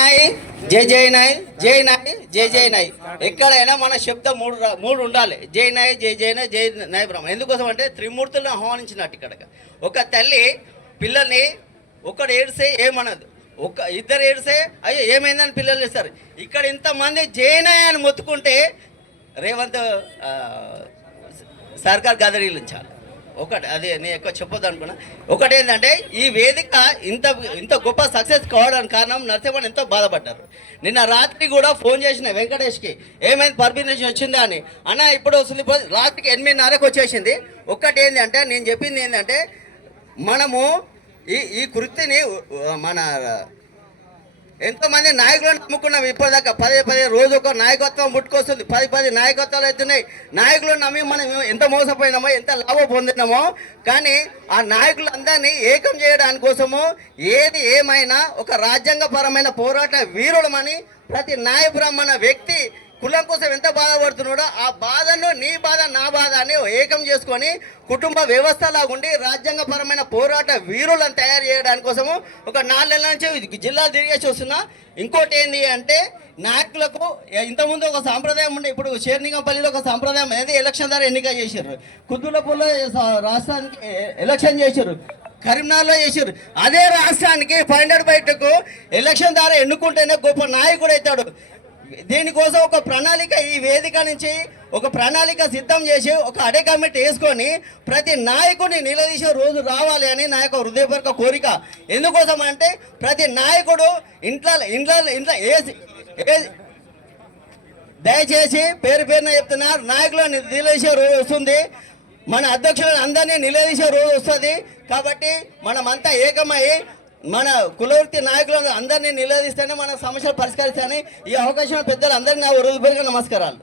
నాయ్ జై జై నాయ్ జై నాయ్ జై జై నాయ్. ఎక్కడైనా మన శబ్దం మూడు ఉండాలి. జై నాయ్ జై జై నాయ్ జై నాయ్ బ్రహ్మ. ఎందుకోసం అంటే త్రిమూర్తులను ఆహ్వానించినట్టు ఇక్కడ ఒక తల్లి పిల్లల్ని ఒకడు ఏడిస్తే ఏమనదు, ఇద్దరు ఏడిస్తే అయ్యో ఏమైందని పిల్లలు ఇస్తారు. ఇక్కడ ఇంతమంది జై నాయ్ అని మొత్తుకుంటే రేవంత్ సర్కార్ గదరీలించాలి. ఒకటి అదే నేను ఎక్కువ చెప్పొద్దు అనుకున్నా. ఒకటి ఏంటంటే ఈ వేదిక ఇంత గొప్ప సక్సెస్ కావడానికి కారణం నరసింహన్ ఎంతో బాధపడ్డారు. నిన్న రాత్రి కూడా ఫోన్ చేసిన వెంకటేష్కి ఏమైంది పర్మిషన్ వచ్చిందా అని. అన్న ఇప్పుడు వస్తుంది, రాత్రికి 8:30కి వచ్చేసింది. ఒక్కటి ఏంటంటే నేను చెప్పింది ఏంటంటే మనము ఈ కృతిని మన ఎంతోమంది నాయకులను నమ్ముకున్నాం ఇప్పటిదాకా. 10 రోజు ఒక నాయకత్వం పుట్టుకొస్తుంది, 10 నాయకత్వాలు అవుతున్నాయి. నాయకులను నమ్మి మనం ఎంత మోసపోయినామో ఎంత లాభం పొందినామో, కానీ ఆ నాయకులందరినీ ఏకం చేయడానికి కోసము ఏది ఏమైనా ఒక రాజ్యాంగపరమైన పోరాట వీరులమని ప్రతి నాయ బ్రాహ్మణ వ్యక్తి కులం కోసం ఎంత బాధపడుతున్నాడో ఆ బాధను నీ బాధ నా బాధ అని ఏకం చేసుకొని కుటుంబ వ్యవస్థలా ఉండి రాజ్యాంగపరమైన పోరాట వీరులను తయారు చేయడానికి కోసము ఒక 4 నెలల నుంచి జిల్లా తిరిగేసి వస్తున్నా. ఇంకోటి ఏంటి అంటే నాయకులకు ఇంతకుముందు ఒక సాంప్రదాయం ఉండే, ఇప్పుడు షేర్నింగంపల్లిలో ఒక సాంప్రదాయం అనేది ఎలక్షన్ ద్వారా ఎన్నిక చేశారు. కుద్దులపూర్లో రాష్ట్రానికి ఎలక్షన్ చేశారు, కరీంనగర్లో చేశారు. అదే రాష్ట్రానికి 500 బయటకు ఎలక్షన్ ద్వారా ఎన్నుకుంటేనే గొప్ప నాయకుడు అవుతాడు. దీనికోసం ఒక ప్రణాళిక ఈ వేదిక నుంచి ఒక ప్రణాళిక సిద్ధం చేసి ఒక అడే కమిటీ వేసుకొని ప్రతి నాయకుడిని నిలదీసే రోజు రావాలి అని నా యొక్క హృదయపూర్వక కోరిక. ఎందుకోసం అంటే ప్రతి నాయకుడు ఇంట్లో దయచేసి పేరున చెప్తున్నారు, నాయకులను నిలదీసే రోజు వస్తుంది, మన అధ్యక్షులను అందరినీ నిలదీసే రోజు వస్తుంది. కాబట్టి మనమంతా ఏకమై మన కులవృత్తి నాయకులను అందరినీ నిలదీస్తేనే మన సమస్యలు పరిష్కరిస్తాయని ఈ అవకాశం పెద్దలు అందరినీ నా హృదయపూర్వక నమస్కారాలు.